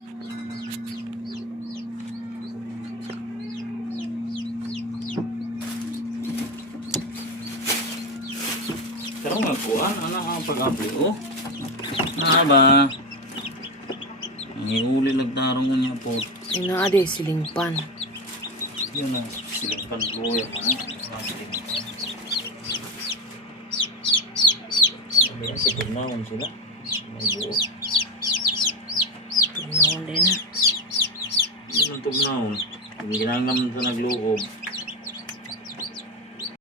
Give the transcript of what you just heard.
Pero magkuhan, anak ang pag-upload, oh. Na ba? Ang lang tarong ko niya po. Inaade silingpan. Yun na, silingpan ko yan, ha? Sabi yan, sa turnahon sila. May buo. Tugnaon din na. Yun ang turnahon. Yung ginangam sa naglukob.